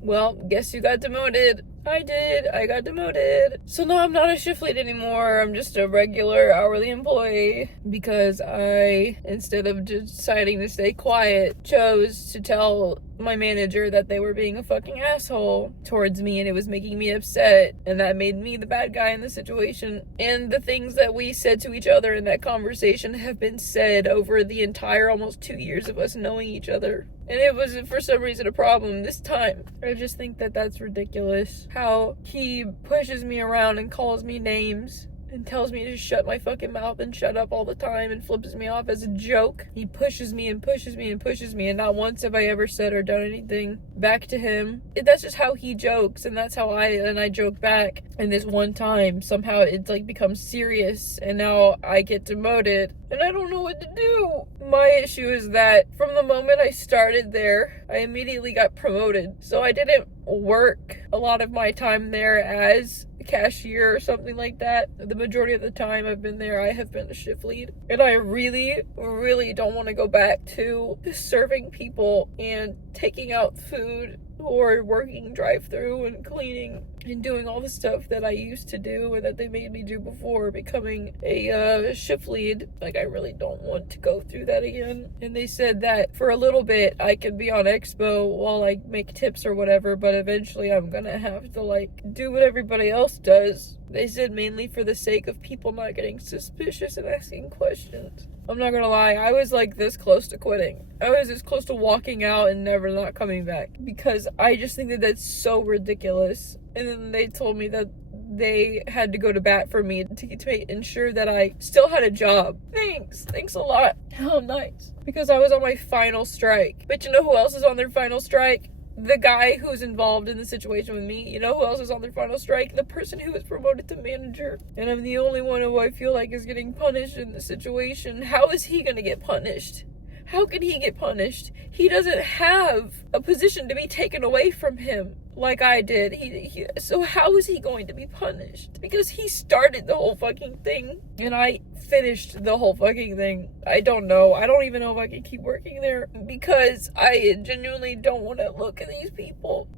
Well, guess who got demoted? I did. I got demoted. So now I'm not a shift lead anymore. I'm just a regular hourly employee because I, instead of deciding to stay quiet, chose to tell my manager that they were being a fucking asshole towards me and it was making me upset, and that made me the bad guy in the situation. And the things that we said to each other in that conversation have been said over the entire almost 2 years of us knowing each other. And it wasn't for some reason a problem this time. I just think that that's ridiculous. How he pushes me around and calls me names and tells me to shut my fucking mouth and shut up all the time and flips me off as a joke. He pushes me and pushes me and pushes me, and not once have I ever said or done anything back to him. That's just how he jokes, and that's how I joke back. And this one time, somehow it's like becomes serious, and now I get demoted, and I don't know what to do. My issue is that from the moment I started there, I immediately got promoted. So I didn't work a lot of my time there as a cashier or something like that. The majority of the time I've been there, I have been a shift lead. And I really, really don't want to go back to serving people and taking out food or working drive-through and cleaning and doing all the stuff that I used to do and that they made me do before becoming a shift lead. Like, I really don't want to go through that again. And they said that for a little bit I could be on Expo while I make tips or whatever, but eventually I'm gonna have to like do what everybody else does. They said mainly for the sake of people not getting suspicious and asking questions. I'm not gonna lie, I was like this close to quitting. I was this close to walking out and never not coming back because I just think that that's so ridiculous. And then they told me that they had to go to bat for me to ensure that I still had a job. Thanks a lot. How nice. Because I was on my final strike. But you know who else is on their final strike? The guy who's involved in the situation with me. You know who else is on their final strike? The person who was promoted to manager. And I'm the only one who I feel like is getting punished in the situation. How is he gonna get punished? How can he get punished? He doesn't have a position to be taken away from him like I did. So how is he going to be punished? Because he started the whole fucking thing and I finished the whole fucking thing. I don't know. I don't even know if I can keep working there because I genuinely don't want to look at these people.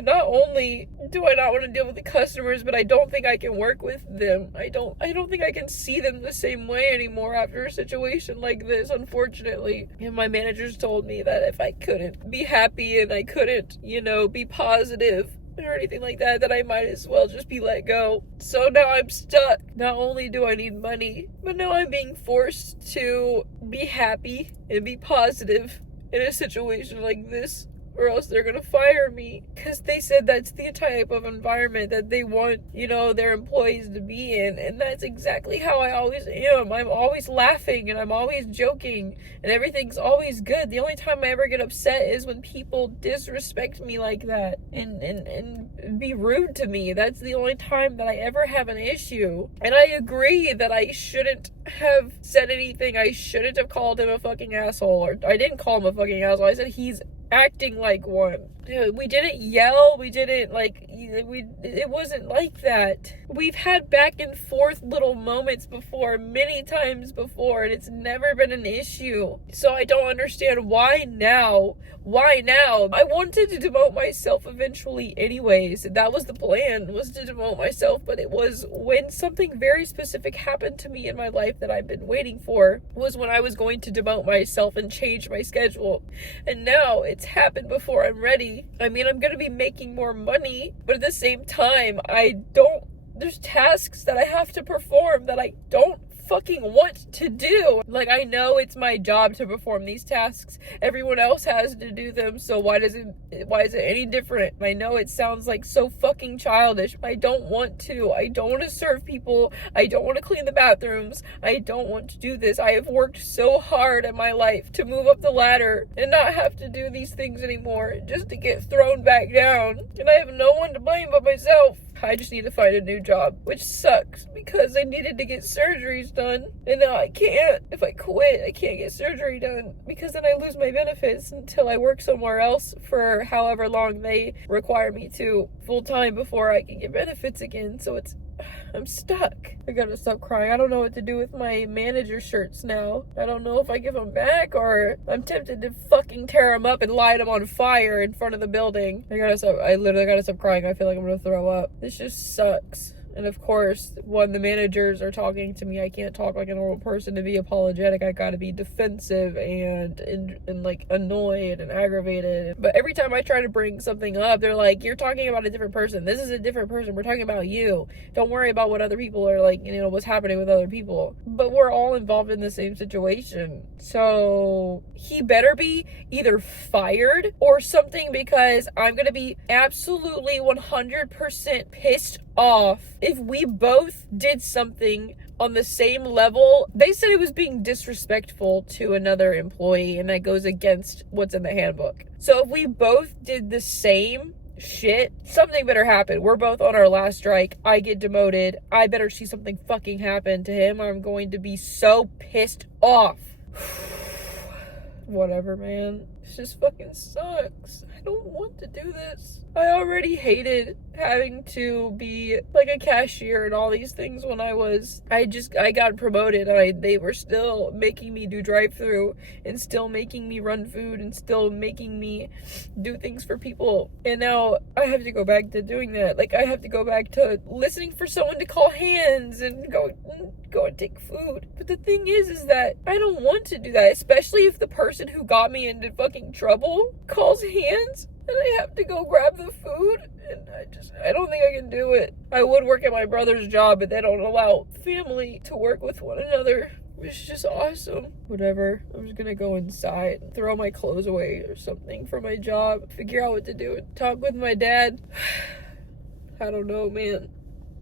Not only do I not want to deal with the customers, but I don't think I can work with them. I don't think I can see them the same way anymore after a situation like this, unfortunately. And my managers told me that if I couldn't be happy and I couldn't, be positive or anything like that, that I might as well just be let go. So now I'm stuck. Not only do I need money, but now I'm being forced to be happy and be positive in a situation like this, or else they're gonna fire me. Because they said that's the type of environment that they want, their employees to be in. And that's exactly how I always am. I'm always laughing and I'm always joking and everything's always good. The only time I ever get upset is when people disrespect me like that and be rude to me. That's the only time that I ever have an issue. And I agree that I shouldn't have said anything. I shouldn't have called him a fucking asshole. Or I didn't call him a fucking asshole. I said he's acting like one. We didn't yell. We didn't it wasn't like that. We've had back and forth little moments before, many times before, and it's never been an issue. So I don't understand why now. I wanted to demote myself eventually anyways. That was the plan, was to demote myself, but it was when something very specific happened to me in my life that I've been waiting for, was when I was going to demote myself and change my schedule. And now it's happened before I'm ready. I mean, I'm going to be making more money, but at the same time, there's tasks that I have to perform that I don't fucking want to do. Like, I know it's my job to perform these tasks. Everyone else has to do them, so why is it any different? I know it sounds like so fucking childish. I don't want to. I don't want to serve people. I don't want to clean the bathrooms. I don't want to do this. I have worked so hard in my life to move up the ladder and not have to do these things anymore, just to get thrown back down. And I have no one to blame but myself. I just need to find a new job, which sucks because I needed to get surgeries done, and now I can't. If I quit, I can't get surgery done because then I lose my benefits until I work somewhere else for however long they require me to full time before I can get benefits again. So it's I'm stuck. I gotta stop crying. I don't know what to do with my manager shirts now. I don't know if I give them back or I'm tempted to fucking tear them up and light them on fire in front of the building. I literally gotta stop crying. I feel like I'm gonna throw up. This just sucks. And of course, when the managers are talking to me, I can't talk like a normal person to be apologetic. I gotta be defensive and like annoyed and aggravated. But every time I try to bring something up, they're like, you're talking about a different person. This is a different person. We're talking about you. Don't worry about what other people are like, what's happening with other people. But we're all involved in the same situation. So he better be either fired or something, because I'm gonna be absolutely 100% pissed off if we both did something on the same level. They said it was being disrespectful to another employee, and that goes against what's in the handbook. So if we both did the same shit, something better happen. We're both on our last strike. I get demoted. I better see something fucking happen to him. I'm going to be so pissed off. Whatever, man. This just fucking sucks. I don't want to do this. I already hated having to be like a cashier and all these things when I got promoted, and they were still making me do drive-through and still making me run food and still making me do things for people. And now I have to go back to doing that. Like, I have to go back to listening for someone to call hands and go and take food. But the thing is that I don't want to do that, especially if the person who got me into fucking trouble calls hands and I have to go grab the food, and I don't think I can do it. I would work at my brother's job, but they don't allow family to work with one another. It's just awesome. Whatever. I'm just gonna go inside, throw my clothes away or something for my job, figure out what to do, and talk with my dad. I don't know, man.